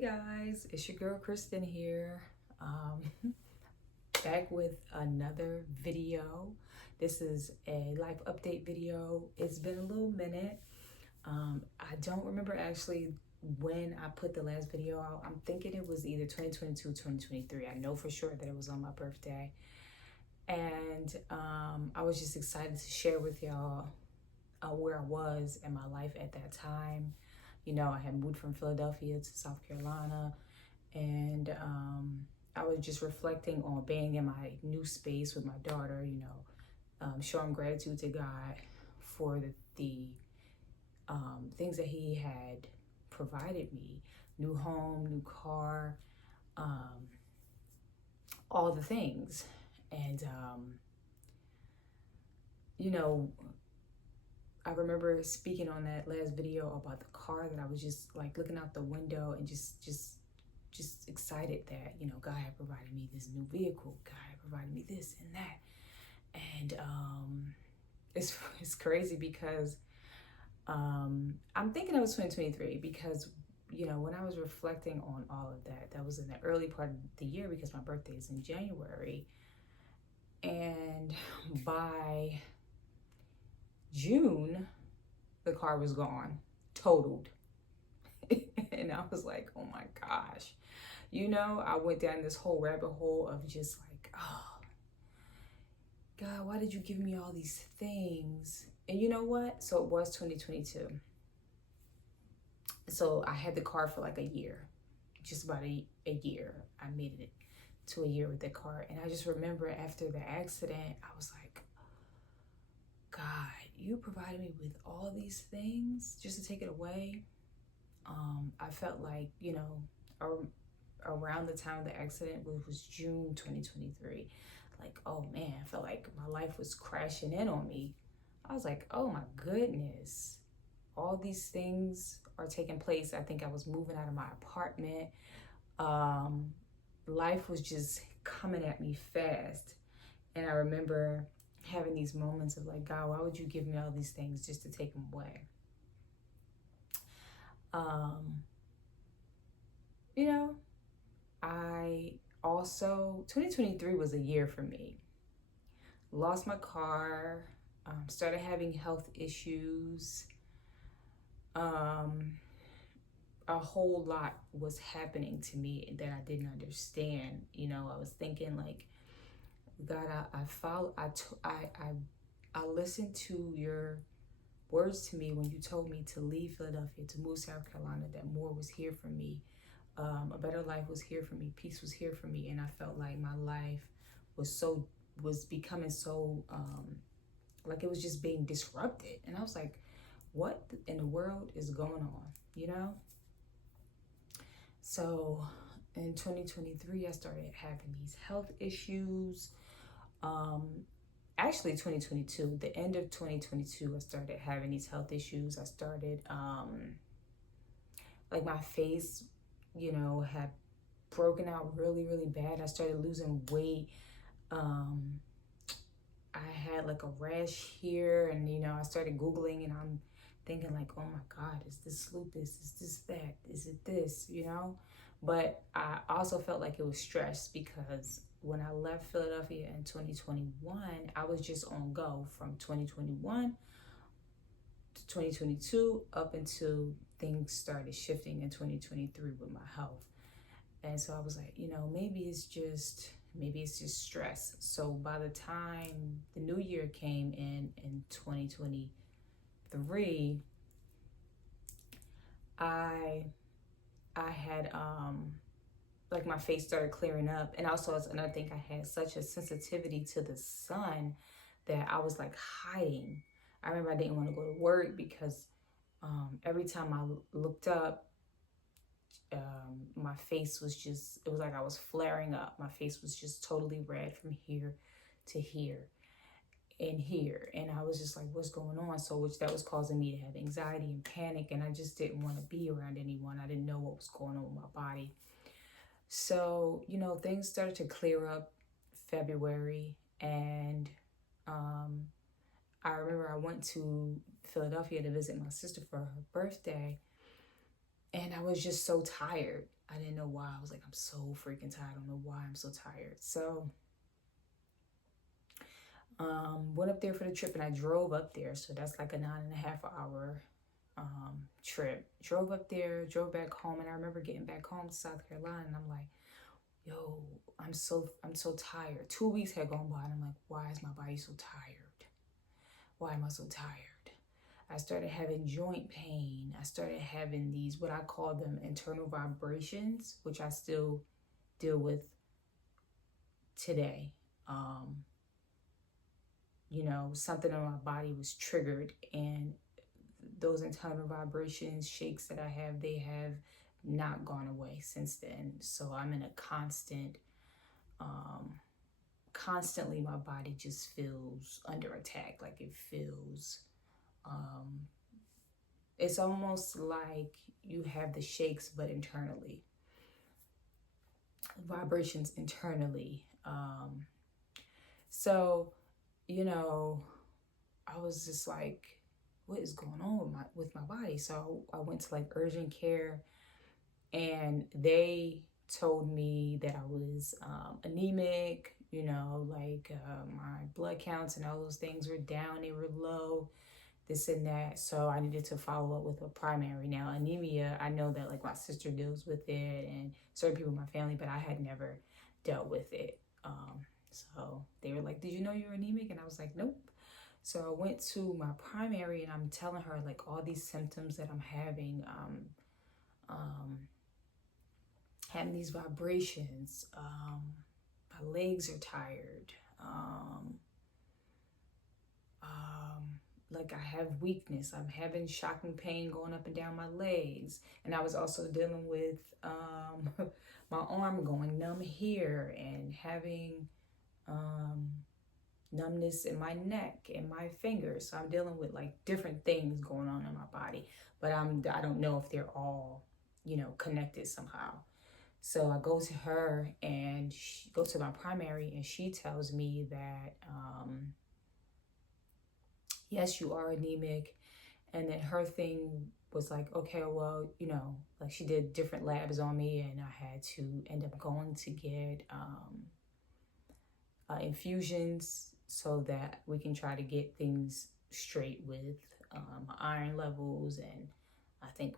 Hey guys, it's your girl Kristen here, back with another video. This is a life update video. It's been a little minute. I don't remember actually when I put the last video out. I'm thinking it was either 2022, 2023. I know for sure that it was on my birthday. And I was just excited to share with y'all where I was in my life at that time. You know, I had moved from Philadelphia to South Carolina, and I was just reflecting on being in my new space with my daughter, showing gratitude to God for the things that He had provided me: new home, new car, all the things. And, I remember speaking on that last video about the car, that I was just like looking out the window and just excited that, God had provided me this new vehicle. God had provided me this and that. And it's crazy because I'm thinking it was 2023 because, when I was reflecting on all of that, that was in the early part of the year because my birthday is in January. And by June, the car was gone, totaled. And I was like, oh my gosh. I went down this whole rabbit hole of just like, oh, God, why did you give me all these things? And you know what? So it was 2022. So I had the car for like a year, just about a year. I made it to a year with the car. And I just remember after the accident, I was like, God, you provided me with all these things just to take it away. I felt like, around the time of the accident, which was June 2023, like, oh man, I felt like my life was crashing in on me. I was like, oh my goodness, all these things are taking place. I think I was moving out of my apartment. Life was just coming at me fast. And I remember having these moments of like, God, why would you give me all these things just to take them away? I also, 2023 was a year for me. Lost my car, started having health issues. A whole lot was happening to me that I didn't understand. I was thinking like, God, I listened to your words to me when you told me to leave Philadelphia, to move to South Carolina, that more was here for me. A better life was here for me. Peace was here for me. And I felt like my life was becoming so, like it was just being disrupted. And I was like, what in the world is going on, So in 2023, I started having these health issues. Actually 2022, the end of 2022, I started having these health issues. I started, like my face, had broken out really, really bad. I started losing weight. I had like a rash here, and, I started Googling, and I'm thinking like, oh my God, is this lupus? Is this that? Is it this, But I also felt like it was stress because when I left Philadelphia in 2021, I was just on go from 2021 to 2022 up until things started shifting in 2023 with my health. And so I was like, maybe it's just stress. So by the time the new year came in 2023, I had like my face started clearing up. And also it's another thing, I had such a sensitivity to the sun that I was like hiding. I remember I didn't want to go to work because every time I looked up, my face was just, it was like I was flaring up. My face was just totally red from here to here and here. And I was just like, what's going on? So which that was causing me to have anxiety and panic. And I just didn't want to be around anyone. I didn't know what was going on with my body. So, things started to clear up February. And I remember I went to Philadelphia to visit my sister for her birthday. And I was just so tired. I didn't know why. I was like, I'm so freaking tired. I don't know why I'm so tired. So went up there for the trip, and I drove up there. So that's like a 9.5 hour trip. Drove up there, drove back home, and I remember getting back home to South Carolina, and I'm like, yo, I'm so tired. 2 weeks had gone by, and I'm like, why is my body so tired? Why am I so tired? I started having joint pain. I started having these, what I call them, internal vibrations, which I still deal with today. You know, something in my body was triggered, and those internal vibrations, shakes that I have, they have not gone away since then. So I'm in a constantly my body just feels under attack. Like it feels, it's almost like you have the shakes, but internally, vibrations internally. So, you know, I was just like, what is going on with my body? So I went to like urgent care, and they told me that I was anemic. You know, like my blood counts and all those things were down, they were low, this and that. So I needed to follow up with a primary. Now, anemia, I know that like my sister deals with it and certain people in my family, but I had never dealt with it. So they were like, did you know you're anemic? And I was like, nope. So I went to my primary, and I'm telling her like all these symptoms that I'm having, having these vibrations, my legs are tired, like I have weakness, I'm having shocking pain going up and down my legs. And I was also dealing with my arm going numb here, and having numbness in my neck and my fingers. So I'm dealing with like different things going on in my body, but I don't know if they're all, you know, connected somehow. So I go to her, and go to my primary, and she tells me that yes, you are anemic. And then her thing was like, okay, well, you know, like she did different labs on me, and I had to end up going to get infusions so that we can try to get things straight with my iron levels. And I think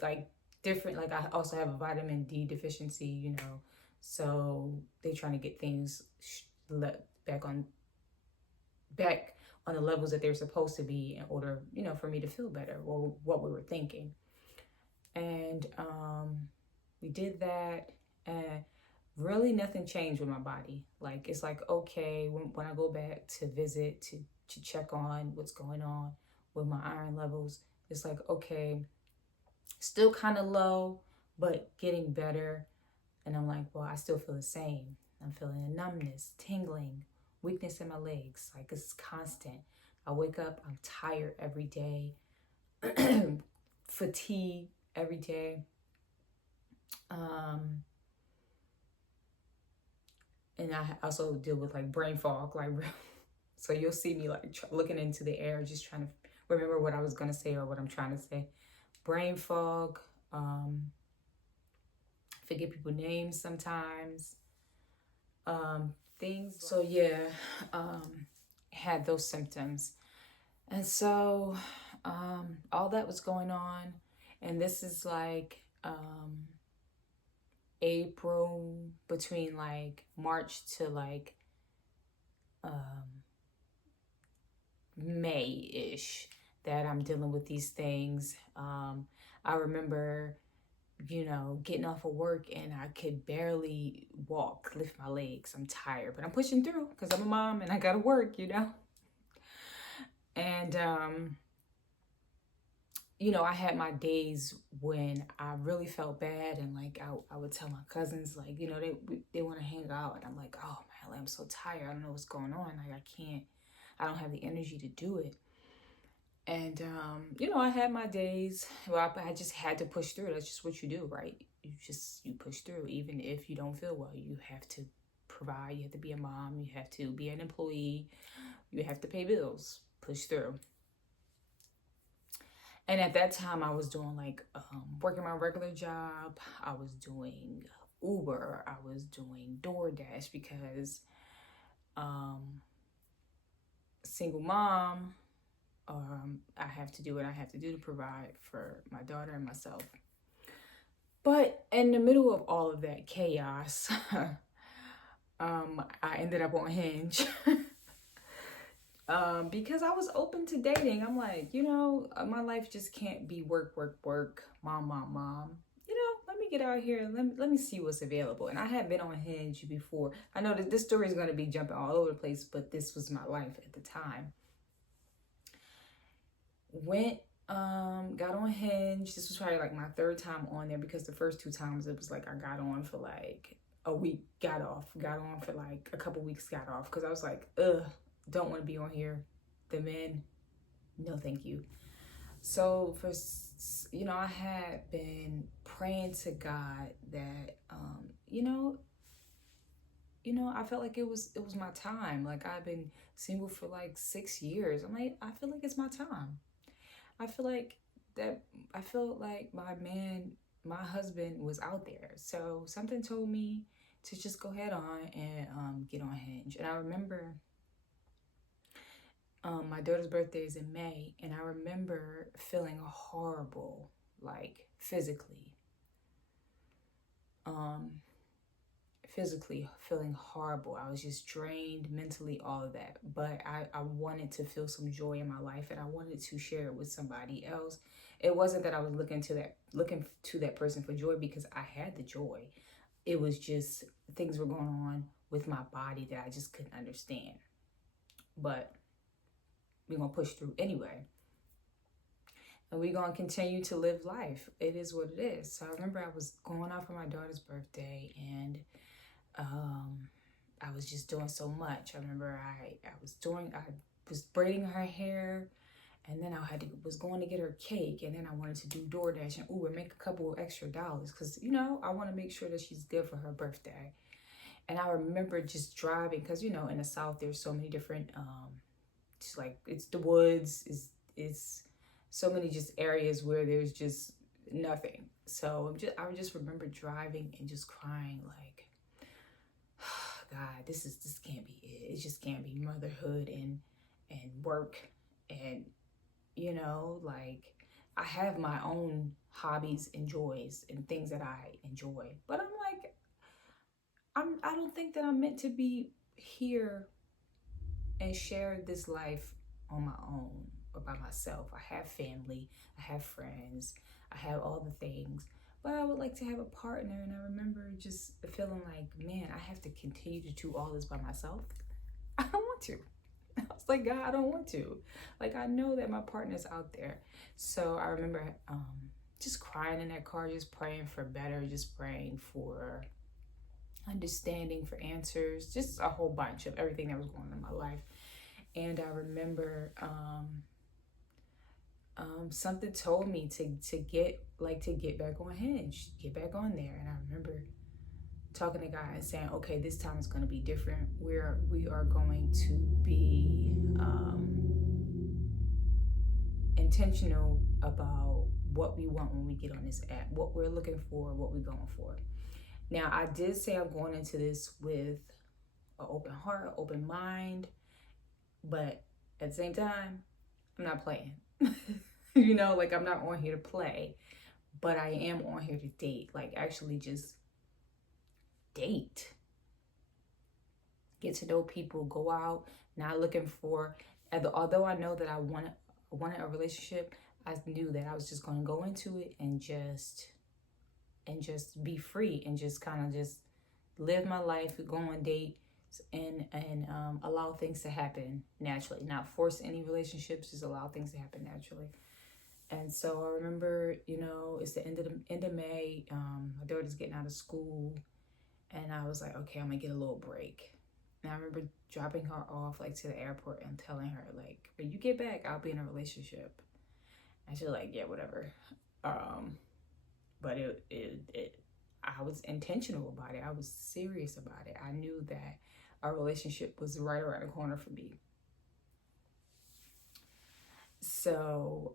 like different, like I also have a vitamin D deficiency, you know, so they're trying to get things back on the levels that they're supposed to be in order, you know, for me to feel better, or what we were thinking. And we did that, and really nothing changed with my body. Like it's like, okay, when I go back to visit to check on what's going on with my iron levels, it's like, okay, still kind of low, but getting better. And I'm like, well, I still feel the same. I'm feeling a numbness, tingling, weakness in my legs. Like it's constant. I wake up, I'm tired every day, fatigue every day. And I also deal with like brain fog, like so you'll see me like looking into the air, just trying to remember what I was gonna say or what I'm trying to say. Brain fog, forget people's names sometimes, things. So yeah, had those symptoms, and so all that was going on, and this is like April, between like March to like May-ish, that I'm dealing with these things. I remember, you know, getting off of work, and I could barely walk, lift my legs. I'm tired, but I'm pushing through because I'm a mom and I gotta work, you know. And you know, I had my days when I really felt bad, and like I would tell my cousins, like, you know, they want to hang out, and I'm like, oh man, like, I'm so tired, I don't know what's going on, like I don't have the energy to do it. And you know, I had my days. Well, I just had to push through. That's just what you do, right? You push through, even if you don't feel well. You have to provide. You have to be a mom. You have to be an employee. You have to pay bills. Push through. And at that time, I was doing like working my regular job. I was doing Uber. I was doing DoorDash because um, single mom. I have to do what I have to do to provide for my daughter and myself. But in the middle of all of that chaos, I ended up on Hinge. Because I was open to dating. I'm like, my life just can't be work, work, work, mom, mom, mom. Let me get out here and let me see what's available. And I had been on Hinge before. I know that this story is going to be jumping all over the place, but this was my life at the time. Got on Hinge. This was probably like my third time on there, because the first two times it was like I got on for like a week, got off, got on for like a couple weeks, got off, because I was like, don't want to be on here. The men, no thank you. So I had been praying to God that I felt like it was my time. Like, I've been single for like 6 years. I'm like, I feel like it's my time. I feel like my husband was out there. So something told me to just go ahead on and get on Hinge. And I remember my daughter's birthday is in May, and I remember feeling horrible, like physically feeling horrible. I was just drained mentally, all of that. But I wanted to feel some joy in my life, and I wanted to share it with somebody else. It wasn't that I was looking to that person for joy, because I had the joy. It was just things were going on with my body that I just couldn't understand. But we're going to push through anyway. And we're going to continue to live life. It is what it is. So I remember I was going out for my daughter's birthday, and I was just doing so much. I remember I was braiding her hair, and then was going to get her cake, and then I wanted to do DoorDash and Uber, make a couple of extra dollars, because I want to make sure that she's good for her birthday. And I remember just driving, because in the South there's so many different just like, it's the woods, it's so many just areas where there's just nothing. So I just remember driving and just crying, like, God, this can't be it. It just can't be motherhood and work. And like, I have my own hobbies and joys and things that I enjoy, but I'm like, I don't think that I'm meant to be here and share this life on my own or by myself. I have family, I have friends, I have all the things, but I would like to have a partner. And I remember just feeling like, man, I have to continue to do all this by myself. I don't want to. I was like, God, I don't want to. Like, I know that my partner's out there. So I remember just crying in that car, just praying for better, just praying for understanding, for answers, just a whole bunch of everything that was going on in my life. And I remember something told me to get back on Hinge, get back on there. And I remember talking to God and saying, okay, this time is going to be different. We are going to be intentional about what we want when we get on this app, what we're looking for, what we're going for. Now, I did say I'm going into this with an open heart, open mind, but at the same time, I'm not playing. Like, I'm not on here to play, but I am on here to date. Like, actually just date. Get to know people, go out, not looking for, although I know that I wanted a relationship, I knew that I was just going to go into it and just be free and just kind of just live my life, go on dates, and allow things to happen naturally, not force any relationships, just allow things to happen naturally. And so I remember, it's the end of May. My daughter's getting out of school, and I was like, okay, I'm gonna get a little break. And I remember dropping her off like to the airport and telling her, like, when you get back, I'll be in a relationship. And she's like, yeah, whatever. But I was intentional about it. I was serious about it. I knew that our relationship was right around the corner for me. So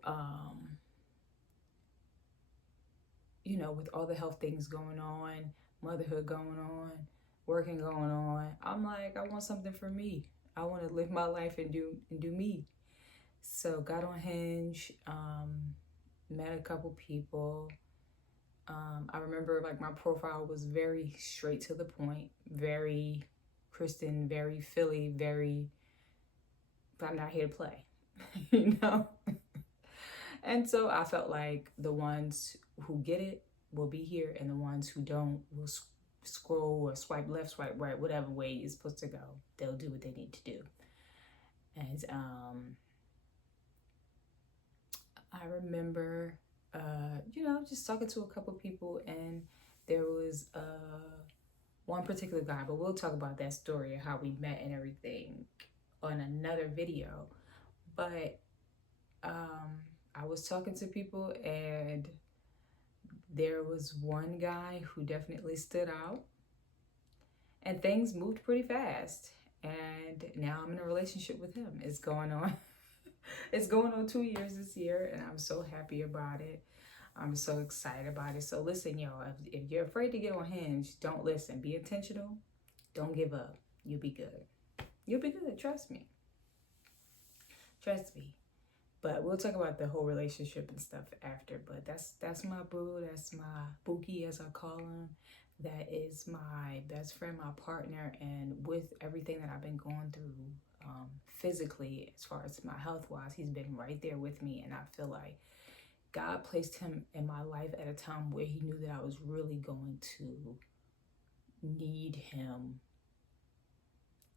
you know, with all the health things going on, motherhood going on, working going on, I'm like, I want something for me. I want to live my life and do me. So got on Hinge, met a couple people. I remember like my profile was very straight to the point, very Kristen, very Philly, very, I'm not here to play, you know? And so I felt like the ones who get it will be here, and the ones who don't will scroll or swipe left, swipe right, whatever way it's supposed to go. They'll do what they need to do. And I remember, you know, just talking to a couple people, and there was one particular guy, but we'll talk about that story of how we met and everything on another video. But I was talking to people, and there was one guy who definitely stood out, and things moved pretty fast. And now I'm in a relationship with him. It's going on. It's going on 2 years this year, and I'm so happy about it. I'm so excited about it. So listen, y'all, if you're afraid to get on Hinge, don't listen. Be intentional. Don't give up. You'll be good. You'll be good. Trust me. Trust me. But we'll talk about the whole relationship and stuff after. But that's my boo. That's my bookie, as I call him. That is my best friend, my partner. And with everything that I've been going through physically, as far as my health-wise, he's been right there with me. And I feel like God placed him in my life at a time where he knew that I was really going to need him.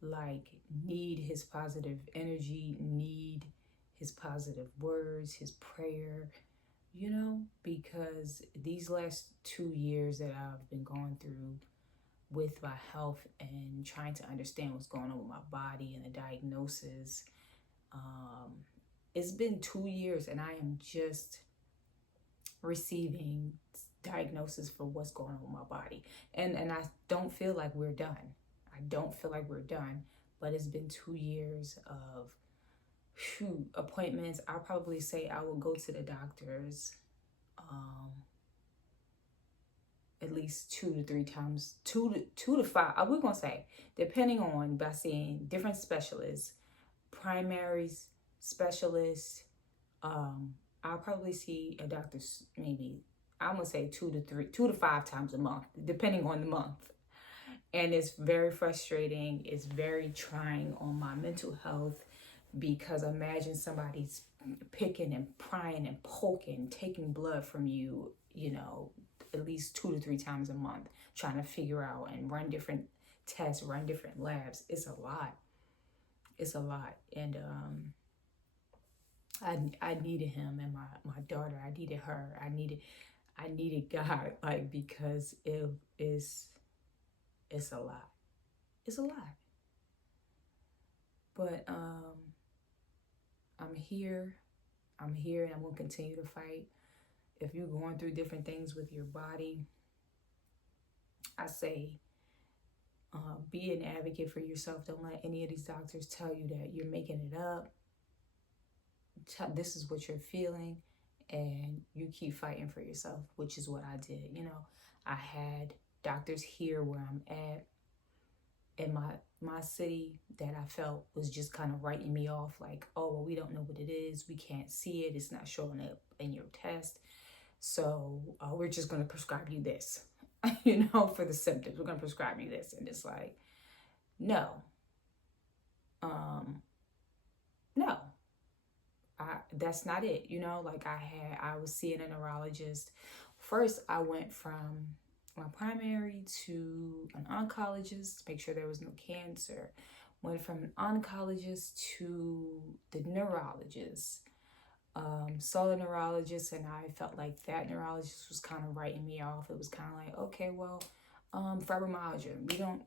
Like, need his positive energy, need his positive words, his prayer, you know, because these last 2 years that I've been going through with my health and trying to understand what's going on with my body and the diagnosis, it's been 2 years, and I am just receiving diagnosis for what's going on with my body. And I don't feel like we're done. I don't feel like we're done, but it's been 2 years of appointments. I'll probably say I will go to the doctors at least 2 to 3 times, 2 to 5. I was gonna say, depending on, by seeing different specialists, primaries, specialists. I'll probably see a doctor maybe, I'm gonna say 2 to 5 times a month, depending on the month. And it's very frustrating. It's very trying on my mental health, because imagine somebody's picking and prying and poking, taking blood from you, you know, at least 2 to 3 times a month, trying to figure out and run different tests, run different labs. It's a lot. It's a lot. And I needed him and my daughter. I needed her. I needed God, like, because it's a lot. It's a lot. But I'm here. I'm here, and I'm gonna continue to fight. If you're going through different things with your body, I say, be an advocate for yourself. Don't let any of these doctors tell you that you're making it up. This is what you're feeling, and you keep fighting for yourself, which is what I did. You know, I had doctors here where I'm at in my city that I felt was just kind of writing me off, like, oh, well, we don't know what it is. We can't see it. It's not showing up in your test. So we're just going to prescribe you this, you know, for the symptoms. We're going to prescribe you this. And it's like, no. No. That's not it. You know, like I was seeing a neurologist. First, I went from my primary to an oncologist, make sure there was no cancer. Went from an oncologist to the neurologist. Saw the neurologist, and I felt like that neurologist was kind of writing me off. It was kind of like, okay, well, fibromyalgia.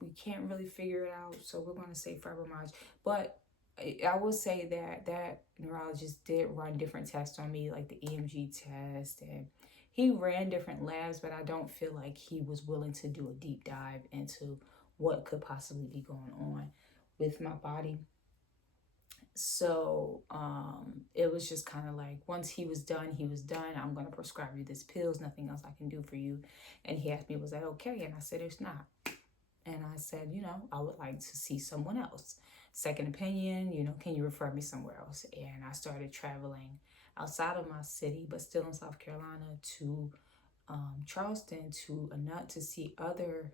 We can't really figure it out, so we're going to say fibromyalgia. But I will say that neurologist did run different tests on me, like the EMG test, and he ran different labs, but I don't feel like he was willing to do a deep dive into what could possibly be going on with my body. So it was just kind of like, once he was done, I'm going to prescribe you this pills, nothing else I can do for you. And he asked me, was that okay? And I said, it's not. And I said, I would like to see someone else. Second opinion, can you refer me somewhere else? And I started traveling outside of my city, but still in South Carolina, to Charleston to see other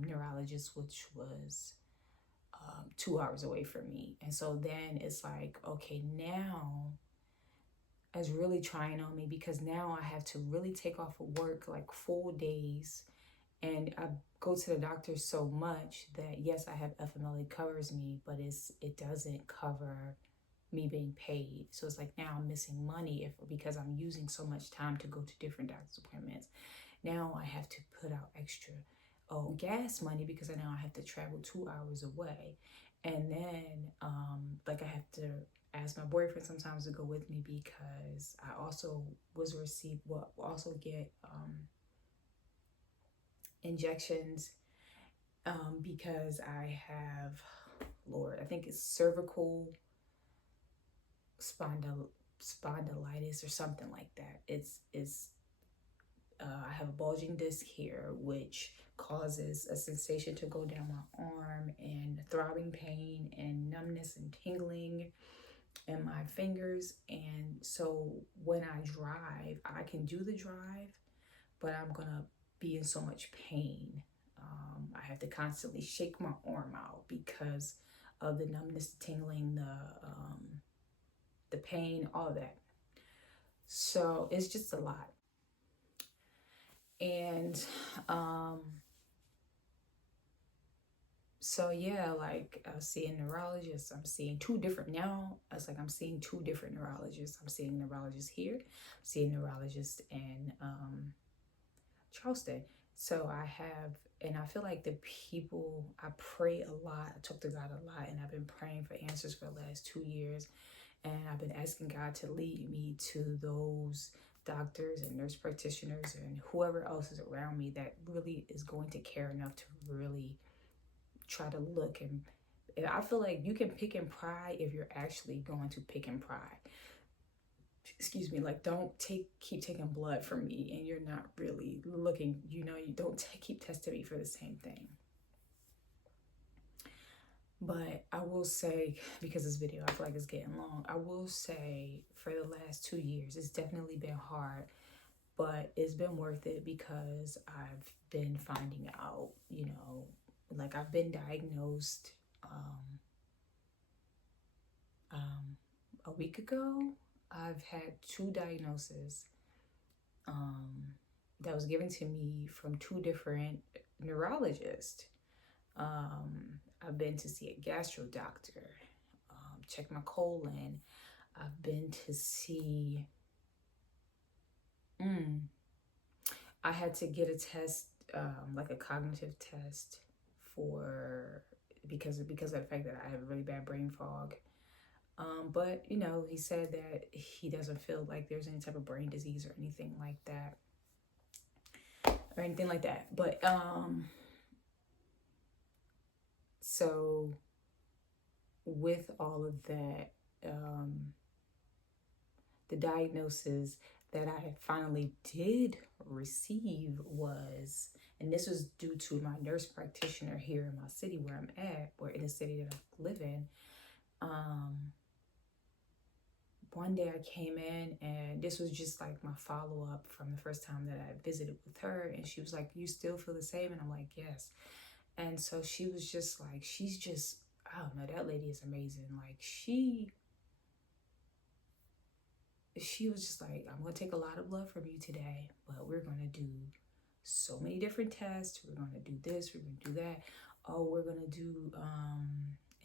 neurologists, which was 2 hours away from me. And so then it's like, okay, now it's really trying on me, because now I have to really take off of work like full days. And I go to the doctor so much that, yes, I have FMLA covers me, but it doesn't cover me being paid. So it's like, now I'm missing money because I'm using so much time to go to different doctor's appointments. Now I have to put out extra gas money, because I now have to travel 2 hours away. And then like I have to ask my boyfriend sometimes to go with me, because I also also get injections because I have, Lord, I think it's cervical spondylitis or something like that. I have a bulging disc here, which causes a sensation to go down my arm, and throbbing pain and numbness and tingling in my fingers. And so when I drive, I can do the drive, but I'm gonna be in so much pain. I have to constantly shake my arm out because of the numbness, the tingling, the pain, all of that. So it's just a lot. And so yeah, like I was seeing neurologists. I'm seeing two different now. It's like I'm seeing two different neurologists. I'm seeing neurologists here, I'm seeing neurologists in Charleston. So and I feel like the people, I pray a lot, I talk to God a lot, and I've been praying for answers for the last 2 years. And I've been asking God to lead me to those doctors and nurse practitioners and whoever else is around me that really is going to care enough to really try to look. And I feel like you can pick and pry if you're actually going to pick and pry. Excuse me, like, don't keep taking blood from me and you're not really looking, you don't keep testing me for the same thing. But I will say, because this video, I feel like it's getting long, I will say for the last 2 years, it's definitely been hard, but it's been worth it, because I've been finding out, like I've been diagnosed a week ago. I've had 2 diagnoses that was given to me from 2 different neurologists. I've been to see a gastro doctor, check my colon. I've been to see, I had to get a test, like a cognitive test because of the fact that I have a really bad brain fog. But he said that he doesn't feel like there's any type of brain disease or anything like that. But so with all of that, the diagnosis that I finally did receive was, and this was due to my nurse practitioner here in my city where I'm at, or in the city that I live in. One day I came in, and this was just like my follow-up from the first time that I visited with her, and she was like, you still feel the same? And I'm like, yes. And so she was just like, I don't know, that lady is amazing. Like she was just like, I'm going to take a lot of blood from you today, but we're going to do so many different tests. We're going to do this, we're going to do that. Oh, we're going to do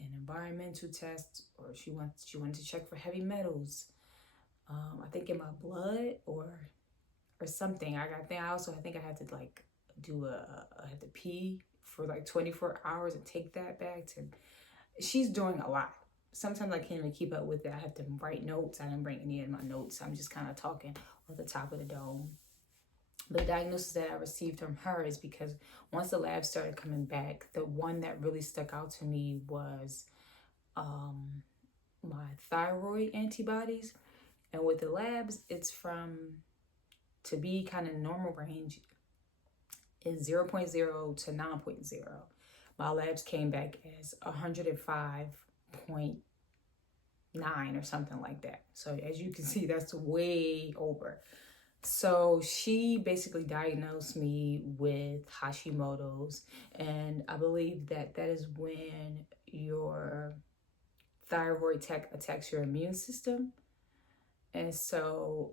an environmental test, or she wanted to check for heavy metals. I think in my blood or something. I think I had to like I had to pee for like 24 hours and take that back to. She's doing a lot. Sometimes I can't even keep up with it. I have to write notes. I didn't bring any of my notes. I'm just kind of talking on the top of the dome. The diagnosis that I received from her is because once the lab started coming back, the one that really stuck out to me was my thyroid antibodies. And with the labs, it's from, to be kind of normal range, is 0.0 to 9.0. My labs came back as 105.9 or something like that. So as you can see, that's way over. So she basically diagnosed me with Hashimoto's, and I believe that is when your thyroid attacks your immune system. And so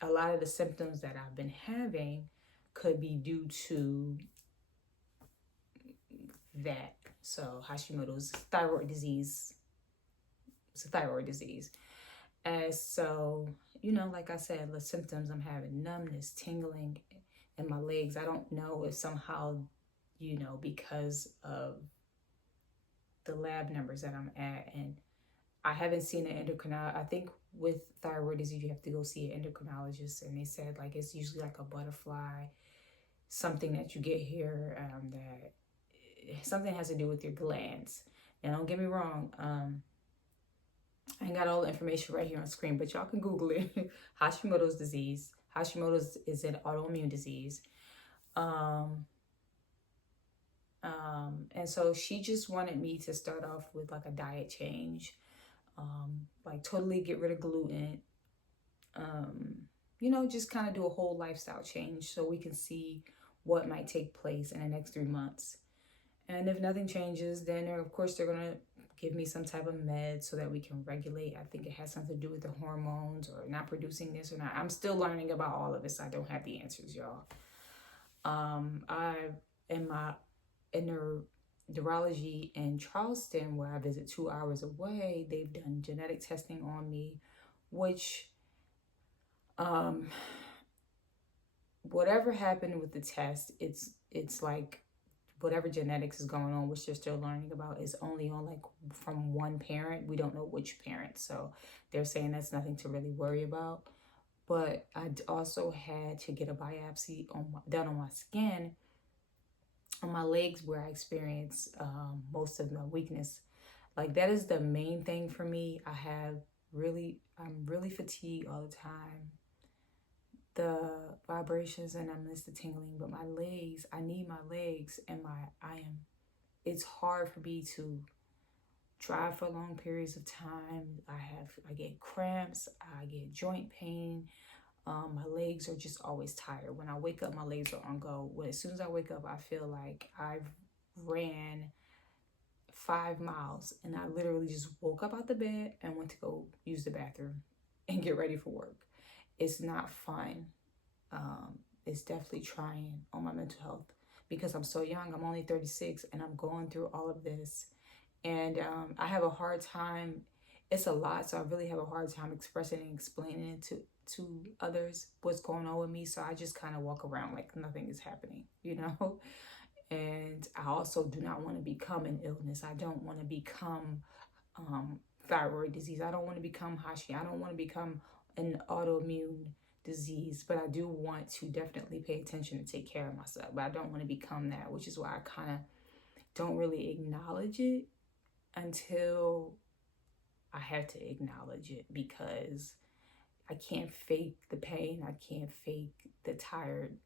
a lot of the symptoms that I've been having could be due to that. So Hashimoto's thyroid disease. It's a thyroid disease. And so, like I said, the symptoms I'm having: numbness, tingling in my legs. I don't know if somehow, because of the lab numbers that I'm at, and I haven't seen an endocrinologist. I think with thyroid disease, you have to go see an endocrinologist, and they said like it's usually like a butterfly, something that you get here, that something has to do with your glands. And don't get me wrong, I ain't got all the information right here on screen, but y'all can Google it. Hashimoto's disease. Hashimoto's is an autoimmune disease. And so she just wanted me to start off with like a diet change, like totally get rid of gluten, just kind of do a whole lifestyle change so we can see what might take place in the next 3 months. And if nothing changes, then of course they're going to give me some type of med so that we can regulate. I think it has something to do with the hormones or not producing this or not. I'm still learning about all of this. I don't have the answers, y'all. In my neurology in Charleston, where I visit 2 hours away, they've done genetic testing on me, which whatever happened with the test, it's like whatever genetics is going on, which they're still learning about, is only on like from one parent. We don't know which parent, so they're saying that's nothing to really worry about. But I also had to get a biopsy done on my skin, on my legs, where I experience most of my weakness. Like that is the main thing for me. I'm really fatigued all the time. The vibrations, and I miss the tingling, but my legs, I need my legs, and it's hard for me to drive for long periods of time. I get cramps, I get joint pain. My legs are just always tired. When I wake up, my legs are on go. As soon as I wake up, I feel like I've ran 5 miles, and I literally just woke up out the bed and went to go use the bathroom and get ready for work. It's not fun. It's definitely trying on my mental health because I'm so young. I'm only 36 and I'm going through all of this. And I have a hard time. It's a lot, so I really have a hard time expressing and explaining it to others what's going on with me. So I just kind of walk around like nothing is happening, And I also do not want to become an illness. I don't want to become thyroid disease. I don't want to become Hashi. I don't want to become an autoimmune disease, but I do want to definitely pay attention and take care of myself. But I don't want to become that, which is why I kind of don't really acknowledge it until I have to acknowledge it, because I can't fake the pain. I can't fake the tired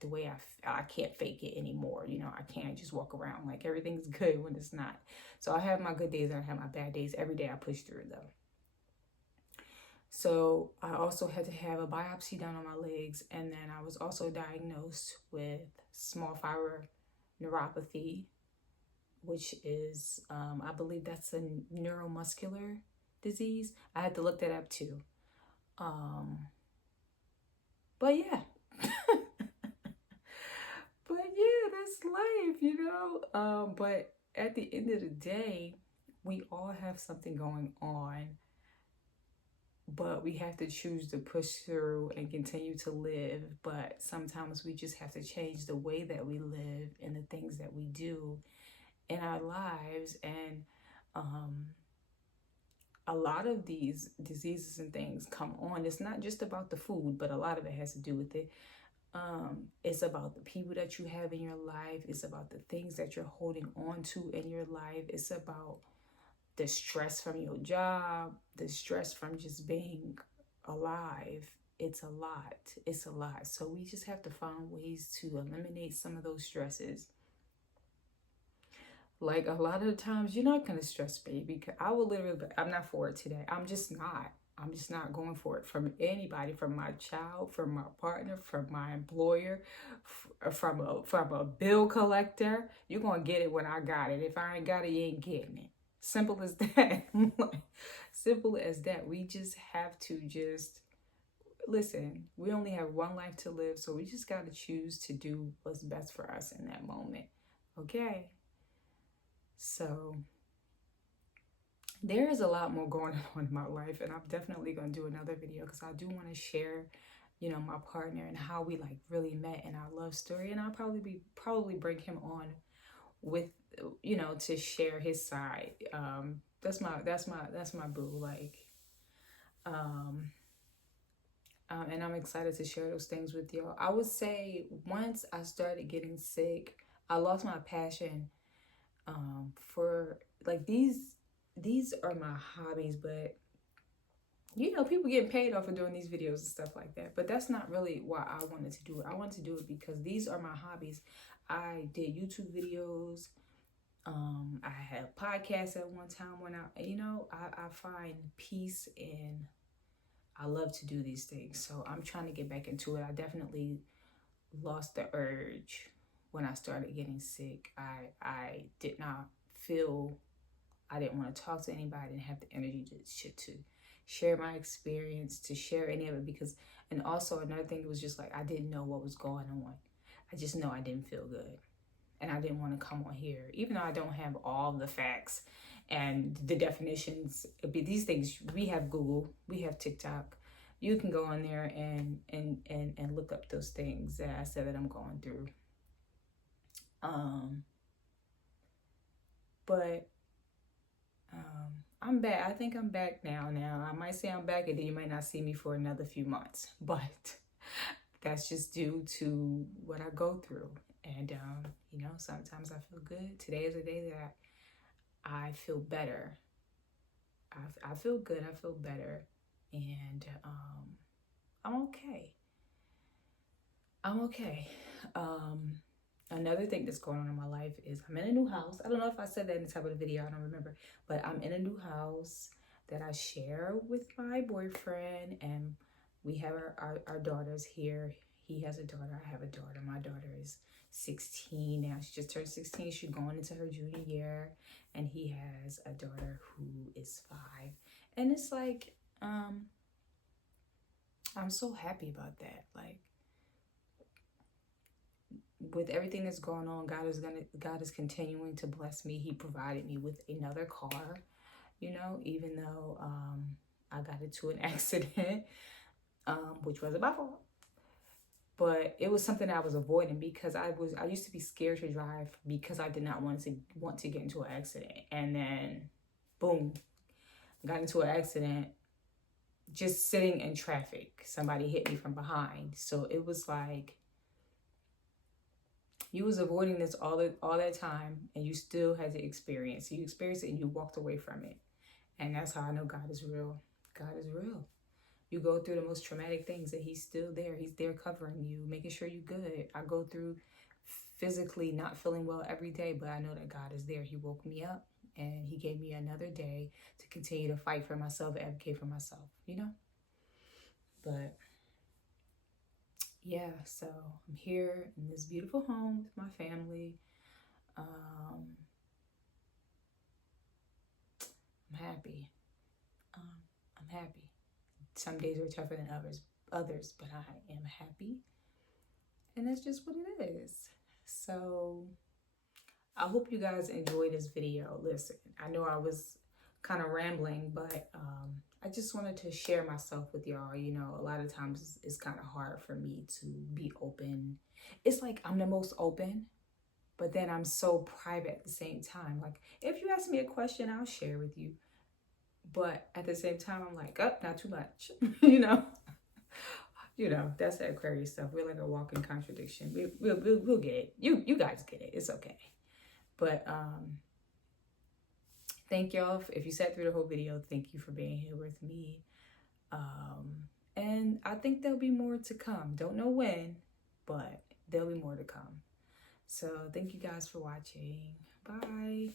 the way I can't fake it anymore. I can't just walk around like everything's good when it's not. So I have my good days and I have my bad days. Every day I push through though. So I also had to have a biopsy done on my legs, and then I was also diagnosed with small fiber neuropathy, which is, I believe that's a neuromuscular disease. I had to look that up too. But yeah. That's life, but at the end of the day, we all have something going on, but we have to choose to push through and continue to live. But sometimes we just have to change the way that we live and the things that we do in our lives. And a lot of these diseases and things come on. It's not just about the food, but a lot of it has to do with it. It's about the people that you have in your life. It's about the things that you're holding on to in your life. It's about the stress from your job, the stress from just being alive. It's a lot. It's a lot. So we just have to find ways to eliminate some of those stresses. Like a lot of the times, you're not gonna stress me because I will literally, I'm not for it today. I'm just not. I'm just not going for it from anybody, from my child, from my partner, from my employer, from a bill collector. You're gonna get it when I got it. If I ain't got it, you ain't getting it. Simple as that. Simple as that. We just have to just listen. We only have one life to live, so we just gotta choose to do what's best for us in that moment. Okay. So there is a lot more going on in my life, and I'm definitely going to do another video because I do want to share, you know, my partner and how we like really met in our love story. And I'll probably bring him on with, you know, to share his side. That's my boo. Like, and I'm excited to share those things with y'all. I would say once I started getting sick, I lost my passion for like these are my hobbies, but you know, people get paid off of doing these videos and stuff like that, but that's not really why I wanted to do it. I wanted to do it because these are my hobbies. I did YouTube videos. I had podcasts at one time when you know, I find peace and I love to do these things. So I'm trying to get back into it. I definitely lost the urge when I started getting sick. I did not feel, I didn't want to talk to anybody, I didn't have the energy to share my experience, to share any of it, because, and also another thing, it was just like, I didn't know what was going on. I just know I didn't feel good. And I didn't want to come on here, even though I don't have all the facts and the definitions. These things, we have Google, we have TikTok. You can go on there and look up those things that I said that I'm going through. But I'm back. I think I'm back now. I might say I'm back, and then you might not see me for another few months, but that's just due to what I go through. And you know, sometimes I feel good. Today is a day that I feel better. I feel good. I feel better, and I'm okay. I'm okay. Another thing that's going on in my life is I'm in a new house. I don't know if I said that in the top of the video, I don't remember, but I'm in a new house that I share with my boyfriend, and we have our daughters here. He has a daughter, I have a daughter. My daughter is 16 now. She just turned 16. She's going into her junior year, and he has a daughter who is 5. And it's like, I'm so happy about that. Like, with everything that's going on, God is continuing to bless me. He provided me with another car, you know, even though I got into an accident, which wasn't my fault. But it was something I was avoiding because I used to be scared to drive because I did not want to get into an accident. And then boom, got into an accident just sitting in traffic. Somebody hit me from behind. So it was like, you was avoiding this all that time, and you still had to experience. You experienced it and you walked away from it. And that's how I know God is real. God is real. You go through the most traumatic things and he's still there. He's there covering you, making sure you're good. I go through physically not feeling well every day, but I know that God is there. He woke me up and he gave me another day to continue to fight for myself, advocate for myself, you know? But yeah, so I'm here in this beautiful home with my family. I'm happy. I'm happy. Some days are tougher than others, but I am happy. And that's just what it is. So I hope you guys enjoyed this video. Listen, I know I was kind of rambling, but I just wanted to share myself with y'all. You know, a lot of times it's kind of hard for me to be open. It's like I'm the most open, but then I'm so private at the same time. Like, if you ask me a question, I'll share with you. But at the same time, I'm like, oh, not too much, you know? You know, that's the Aquarius stuff. We're like a walking contradiction. We'll get it. You guys get it. It's okay. But thank y'all. If you sat through the whole video, thank you for being here with me. And I think there'll be more to come. Don't know when, but there'll be more to come. So thank you guys for watching. Bye.